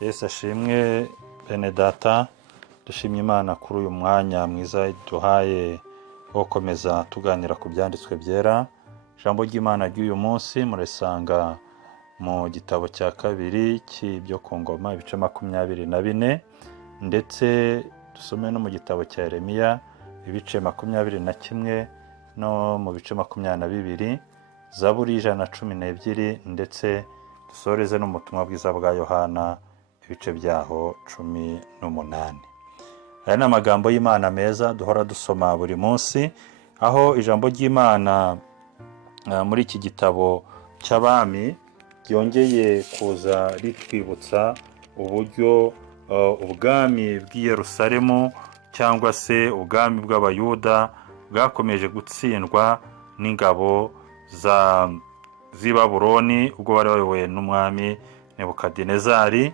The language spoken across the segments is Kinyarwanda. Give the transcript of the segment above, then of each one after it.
Yesu ashimwe bene data, dushimye Imana kuri uyu mwanya mwiza duhaye wo gukomeza tuganira ku byanditswe byera. Ijambo ry'Imana ry'uyu munsi murisanga mu gitabo cya kabiri cy'ibyo ku ngoma ibice 24, ndetse dusome no mu gitabo cya Yeremiya ibice 21 no mu bice 22, Zaburi 112, ndetse dusoreze no mu butumwa bwiza bwa Yohana ibice byaho 18. Aya ni amagambo y'Imana meza duhora dusoma buri munsi, aho ijambo ry'Imana muri iki gitabo cy'abami ryongeye kuza ritwibutsa uburyo ubwami bw'i Yerusalemu cyangwa se ubwami bw'Abayuda bwakomeje gutsindwa n'ingabo z'i Babuloni ubwo bari bayobowe n'umwami Nebukadinezari.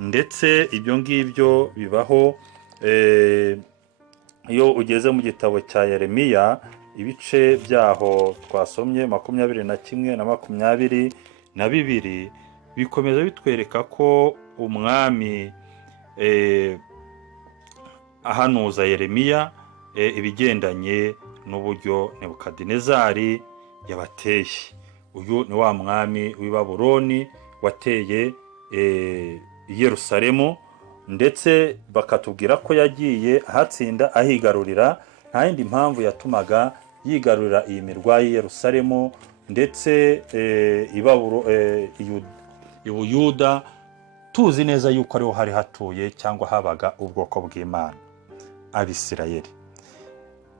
Ndetse ibyo ngibyo bibaho iyo ugeze mu gitabo cya Yeremiya ibice byaho twasomye 21 na 22 bikomeza bitwereka ko umwami ahanuza Yeremiya ibigendanye n'uburyo Nebukadinezari yabateye. Uyu ni wa mwami w'i Babuloni wateye Yerusalemu, ndetse bakatubwira ko yagiye ahatsinda ahigarurira. Nta yindi mpamvu yatumaga yigarurira iyi mirwa y'i Yerusalemu ndetse i Buyuda, tuzi neza yuko ariho hari hatuye cyangwa habaga ubwoko bw'Imana, Abisirayeli.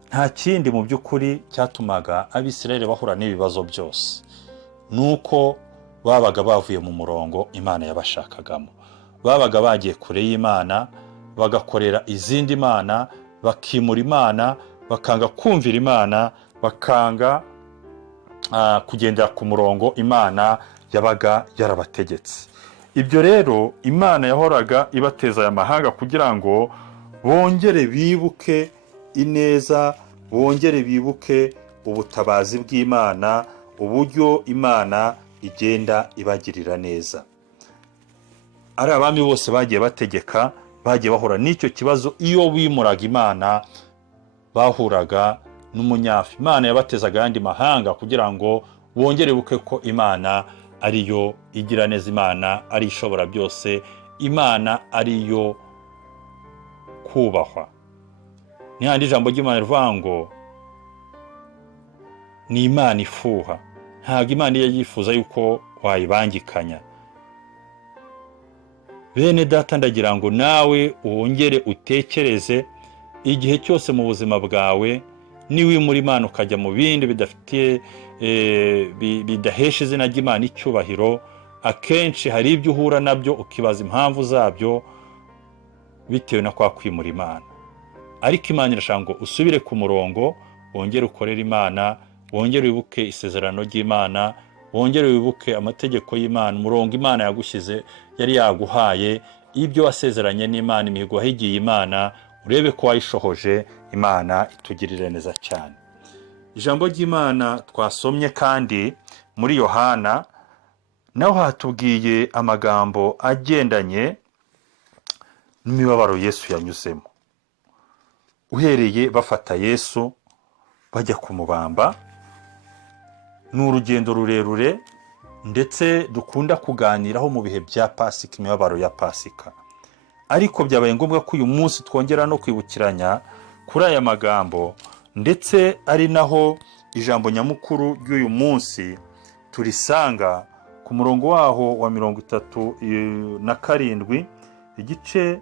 Nta kindi mu by'ukuri cyatumaga Abisirayeli bahura n'ibibazo byose, nuko babaga bavuye mu murongo Imana yabashakagamo. Babaga bagiye kure y'Imana, bagakorera izindi mana, bakimura Imana, bakanga kumvira Imana, bakanga kugendera ku murongo Imana yabaga yarabategetse. Ibyo rero Imana yahoraga ibateza aya mahanga kugira ngo bongere bibuke ineza, bongere bibuke ubutabazi bw'Imana, uburyo Imana igenda ibagirira neza. Ari abami bose bagiye bategeka, bagiye bahura n'icyo kibazo. Iyo bimuraga Imana bahuraga n'umunyafi. Imana yabatezaga ayandi mahanga kugira ngo bongere buke ko Imana ariyo igira neza, Imana ari ishobora byose, Imana ariyo kubahwa. Ni handi ijambo ry'Imana rivuga ngo ni Imana ifuha, ntabwo Imana iyo yifuza yuko wayibangikanya. Bene data, ndagira ngo nawe wongere utekereze igihe cyose mu buzima bwawe, niwimura Imana ukajya mu bindi bidafitiye bidahesha izina ry'Imana icyubahiro, akenshi hari ibyo uhura nabyo ukibaza impamvu zabyo bitewe na kwa kwimura Imana. Ariko Imana irashaka ngo usubire ku murongo, wongere ukorere Imana, wongere wibuke isezerano ry'Imana, wongere wibuke amategeko y'Imana, umurongo Imana yagushyize yari yaguhaye, ibyo wasezeranye n'Imana, imihigo wahigiye Imana, urebe ko wayishohoje. Imana itugirire neza cyane. Ijambo ry'Imana twasomye kandi muri Yohana naho hatubwiye amagambo agendanye n'imibabaro Yesu yanyuzemo. Uhereye bafata Yesu bajya kumubamba, ni urugendo rurerure ndetse dukunda kuganiraho mu bihe bya Pasika, imibabaro ya Pasika. Ariko byabaye ngombwa ko uyu munsi twongera no kwibukiranya kuri aya magambo, ndetse ari naho ijambo nyamukuru ry'uyu munsi turisanga ku murongo waho wa 37, igice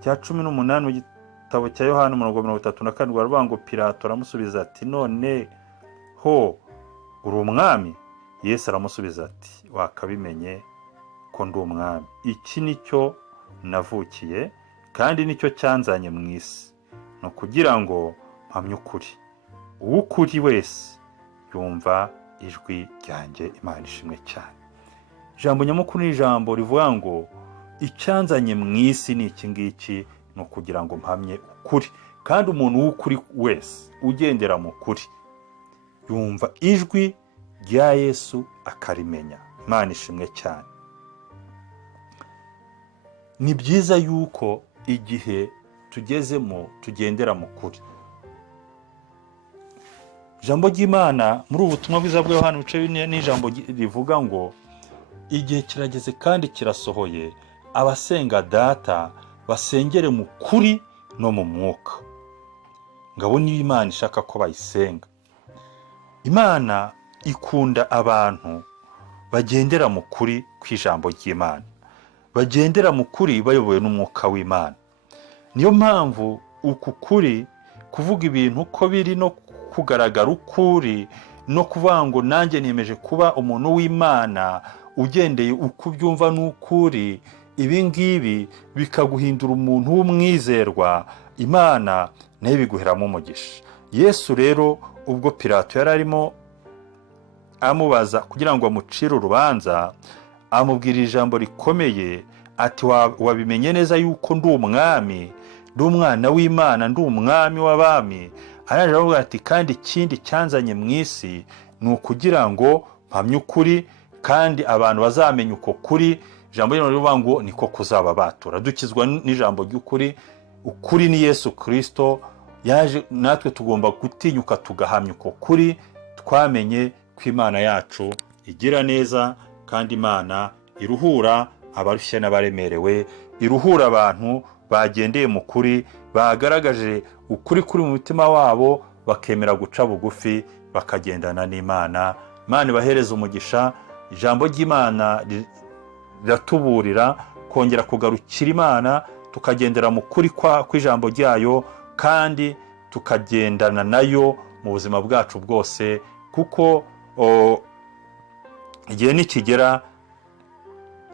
cya 18 mu gitabo cya Yohana 37. Baravuga ngo Pilato aramusubiza ati, none ho uri umwami? Yesu aramusubiza ati, wakabimenye ko ndi umwami. Iki nicyo navukiye kandi nicyo cyanzanye mu isi, no kugira ngo mpamye ukuri. Uw'ukuri wese yumva ijwi ryanjye. Imana ishimwe cyane. Ijambo nyamukuru ni ijambo rivuga ngo icyanzanye mu isi ni iki ngiki, no kugira ngo mpamye ukuri. Kandi umuntu w'ukuri wese ugendera mu kuri yumva ijwi rya Yesu akarimenya. Imana ishimwe cyane. ni byiza yuko igihe tugezemo tugendera mu kuri. Ijambo ry'Imana muri ubu butumwa bwiza bwa Yohana ibice 4 n'ijambo rivuga ngo igihe kirageze kandi kirasohoye abasenga data basengere mu kuri no mu mwuka. Ngabo niyo Imana ishaka ko bayisenga. Imana ikunda abantu bagendera mu kuri kw'ijambo ry'Imana, bagendera mu kuri bayobowe n'umwuka w'Imana. Niyo mpamvu uku kuri kuvuga ibintu uko biri no kugaragara ukuri no kuvuga ngo nanjye niyemeje kuba umuntu w'Imana ugendeye uko byumva n'ukuri, ibi ngibi bikaguhindura umuntu w'umwizerwa, Imana nayo biguheramo umugisha. Yesu rero ubwo Pilato yari arimo amubaza kugira ngo amucire urubanza, amubwira ijambo rikomeye ati wabimenye neza yuko ndi umwami, ndi umwana w'Imana, ndi umwami w'abami. Aravuga ati kandi ikindi cyanzanye mu isi ni ukugira ngo mpamye ukuri kandi abantu bazamenya uko kuri. Ijambo ry'Imana rivuga ngo niko kuzaba batura, dukizwa n'ijambo ry'ukuri. Ukuri ni Yesu Kristo yaje, natwe tugomba gutinyuka tugahamya uko kuri, twamenye ko Imana yacu igira neza kandi Imana iruhura abarushye n'abaremerewe, iruhura abantu bagendeye mu kuri, bagaragaje ukuri kuri mu mutima wabo, bakemera guca bugufi bakagendana n'Imana. Imana ibahereza umugisha. Ijambo ry'Imana riratuburira kongera kugarukira Imana, tukagendera mu kuri kw'ijambo ryayo kandi tukagendana nayo mu buzima bwacu bwose, kuko igihe nikigera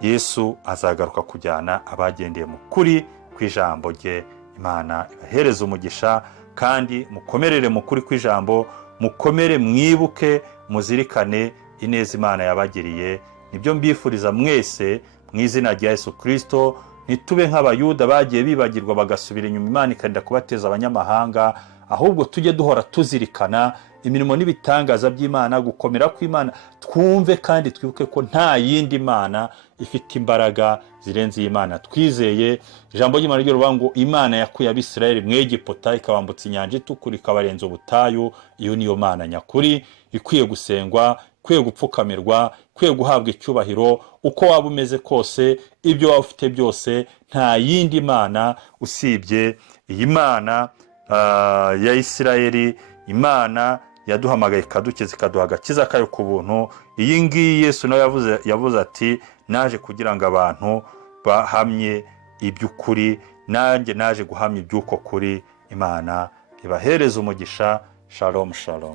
Yesu azagaruka kujyana abagendeye mu kuri kw'ijambo rye. Imana ibahereza umugisha kandi mukomerere mu kuri kw'ijambo, mukomere, mwibuke, muzirikane ineza Imana yabagiriye. Nibyo mbifuriza mwese mu izina rya Yesu Kristo. Ntitube nk'abayuda bagiye bibagirwa bagasubira inyuma, Imana ikanda kubateza abanyamahanga, ahubwo tujye duhora tuzirikana imirimo n'ibitangaza by'Imana, gukomera kw'Imana. Twumve kandi twibuke ko nta yindi Mana ifite imbaraga zirenze Imana twizeye. Ijambo ry'Imana rivuga ngo Imana yakuye Abisirayeli mu Egiputa ikabambutsa inyanja itukura ikabarenza ubutayu. Iyo niyo Mana nyakuri ikwiye gusengwa, ikwiye gupfukamirwa, ikwiye guhabwa icyubahiro. Uko waba umeze kose, ibyo waba ufite byose, nta yindi Mana usibye iyi Mana ya Isirayeli, Imana yaduhamagaye ikadukiza ikaduha agakiza kayo ku buntu. Iyi ngiyi Yesu nawe yavuze ati naje kugira ngo abantu bahamye iby'ukuri, nanjye naje guhamya iby'uko kuri. Imana ibahereza umugisha. Shalom shalom.